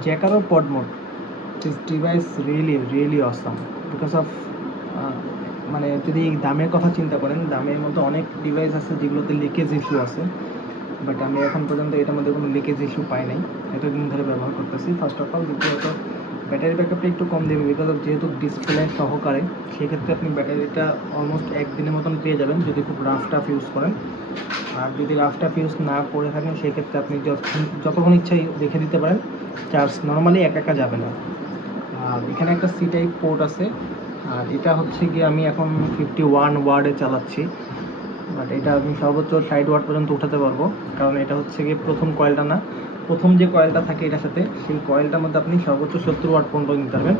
Jacaro pod mode. This device really really awesome because uh, মানে যদি দামের কথা চিন্তা করেন দামের মধ্যে অনেক ডিভাইস আছে যেগুলোতে লিকেজ ইস্যু আছে বাট আমি এখন পর্যন্ত এটার মধ্যে কোনো লিকেজ ইস্যু পাই নাই এতদিন ধরে ব্যবহার করতেছি ফার্স্ট অফ অল দ্বিতীয়ত ব্যাটারি ব্যাকআপটা একটু কম দেবে বিকজ অফ যেহেতু ডিসপ্লে সহকারে সেক্ষেত্রে আপনি ব্যাটারিটা অলমোস্ট একদিনের মতন পেয়ে যাবেন যদি খুব রাফ টাফ ইউজ করেন আর যদি রাফ টাফ ইউজ না করে থাকেন সেক্ষেত্রে আপনি যতক্ষণ যতক্ষণ ইচ্ছা রেখে দিতে পারেন চার্জ নর্মালি এক একা যাবে না। আর এখানে একটা সি টাইপ পোর্ট আছে। আর এটা হচ্ছে গিয়ে আমি এখন ফিফটি ওয়ান ওয়ার্ডে চালাচ্ছি। বাট এটা আমি সর্বোচ্চ ষাট ওয়ার্ড পর্যন্ত উঠাতে পারব। কারণ এটা হচ্ছে গিয়ে প্রথম কয়েলটা না। প্রথম যে কয়েলটা থাকে এটার সাথে, সেই কয়েলটার মধ্যে আপনি সর্বোচ্চ সত্তর ওয়াট পর্যন্ত নিতে পারবেন।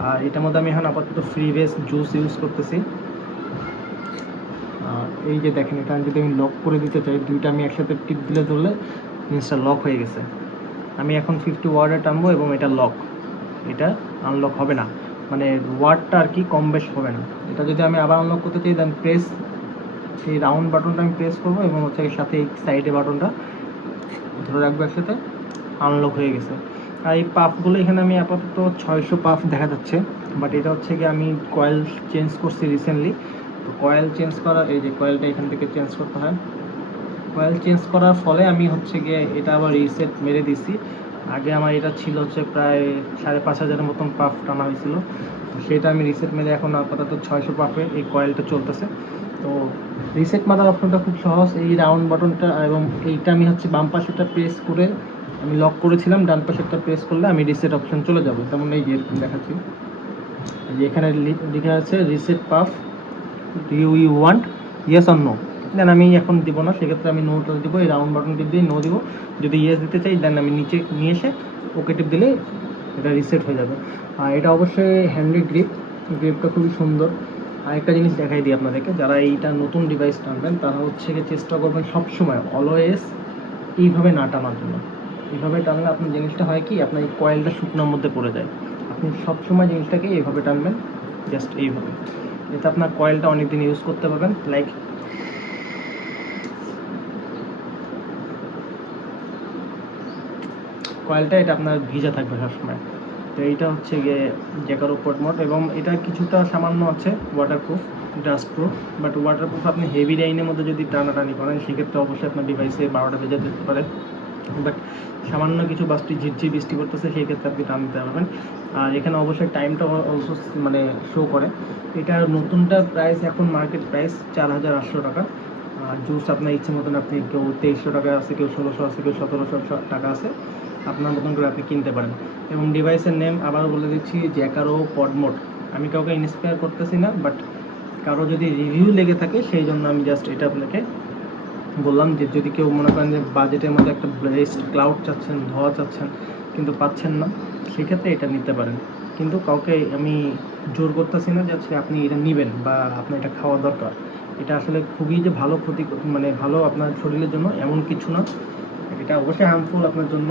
আর এটার মধ্যে আমি এখন আপাতত ফ্রি বেস জুস ইউজ করতেছি। আর এই যে দেখেন, এটা যদি আমি লক করে দিতে চাই, দুইটা আমি একসাথে টিপ দিলে ধরলে জিনিসটা লক হয়ে গেছে। আমি এখন ফিফটি ওয়ার্ডে টানবো এবং এটা লক এটা আনলক হবে না। মানে ওয়ার্ডটা আর কি কম বেশ হবে না। এটা যদি আমি আবার আনলক করতে চাই দেন প্রেস সেই রাউন্ড বাটনটা আমি প্রেস করব এবং হচ্ছে সাথে এই সাইডে বাটনটা ধরে রাখব একসাথে আনলক হয়ে গেছে। আর এই পাফগুলো এখানে আমি আপাতত ছয়শো পাফ দেখা যাচ্ছে বাট এটা হচ্ছে কি আমি কয়েল চেঞ্জ করছি রিসেন্টলি তো কয়েল চেঞ্জ করা, এই যে কয়েলটা এখান থেকে চেঞ্জ করতে হয়। কয়েল চেঞ্জ করার ফলে আমি হচ্ছে গিয়ে এটা আবার রিসেট মেরে দিছি। আগে আমার এটা ছিল হচ্ছে প্রায় সাড়ে পাঁচ হাজারের মতন পাফ টানা হয়েছিল। তো সেটা আমি রিসেট মেরে এখন আপাতত ছয়শো পাফে এই কয়েলটা চলতেছে। তো রিসেট মারার অপশনটা খুব সহজ। এই রাউন্ড বাটনটা এবং এইটা আমি হচ্ছে বাম পাশেরটা প্রেস করে আমি লক করেছিলাম। ডান পাশেরটা প্রেস করলে আমি রিসেট অপশন চলে যাব। তেমন এই যে দেখাচ্ছি। যে এখানে লেখা আছে reset puff you you want yes or no then আমি এখন দিব না, সেক্ষেত্রে আমি নোটা দিব, এই রাউন্ড বাটন টিপ দিয়ে নো দিব। যদি ইয়েস দিতে চাই দেন আমি নিচে নিয়ে এসে ওকে টিপ দিলে এটা রিসেট হয়ে যাবে। আর এটা অবশ্যই হ্যান্ডি গ্রিপ গ্রিপটা খুবই সুন্দর। আর একটা জিনিস দেখাই দিই আপনাদেরকে, যারা এইটা নতুন ডিভাইস টানবেন, তারা হচ্ছে গিয়ে চেষ্টা করবেন সবসময় অলওয়েজ এইভাবে না টানার জন্য। এইভাবে টানলে আপনার জিনিসটা হয় কি, আপনার এই কয়েলটা শুকনোর মধ্যে পড়ে যায়। আপনি সবসময় জিনিসটাকে এইভাবে টানবেন জাস্ট এইভাবে। এতে আপনার কয়েলটা অনেকদিন ইউজ করতে পারবেন লাইক কয়েলটা, এটা আপনার ভিজা থাকবে সবসময়। তো এইটা হচ্ছে গিয়ে জ্যাকারো মোড এবং এটা কিছুটা সামান্য আছে waterproof dust proof but waterproof আপনি হেভি লাইনের মধ্যে যদি টানাটানি করেন, সেক্ষেত্রে অবশ্যই আপনার ডিভাইসে বারোটা বেজে যেতে পারে। বাট সামান্য কিছু বাসটি ঝিরঝির বৃষ্টি করতেছে সেই ক্ষেত্রে আপনি টান দিতে পারবেন। আর এখানে অবশ্যই টাইমটা অলসো মানে শো করে। এটার নতুনটা প্রাইস এখন মার্কেট প্রাইস চার হাজার আটশো টাকা। আর জুস আপনার ইচ্ছে মতন আপনি কেউ তেইশশো টাকা আছে, কেউ ষোলোশো আছে, কেউ সতেরোশো টাকা আছে। আপনার মতন করে আপনি কিনতে পারেন। এবং ডিভাইসের নেম আবারও বলে দিচ্ছি জ্যাকারো পডমোট আমি কাউকে ইন্সপায়ার করতেছি না বাট কারও যদি রিভিউ লেগে থাকে, সেই জন্য আমি জাস্ট এটা আপনাকে বললাম যে যদি কেউ মনে করেন যে বাজেটের মধ্যে একটা ব্রেস্ট ক্লাউড চাচ্ছেন, ধোয়া চাচ্ছেন, কিন্তু পাচ্ছেন না, সেক্ষেত্রে এটা নিতে পারেন। কিন্তু কাউকে আমি জোর করতেছি না যে আপনি এটা নেবেন বা আপনার এটা খাওয়া দরকার। এটা আসলে খুবই যে ভালো ক্ষতি মানে ভালো আপনার শরীরের জন্য এমন কিছু না। এটা অবশ্যই হার্মফুল আপনার জন্য।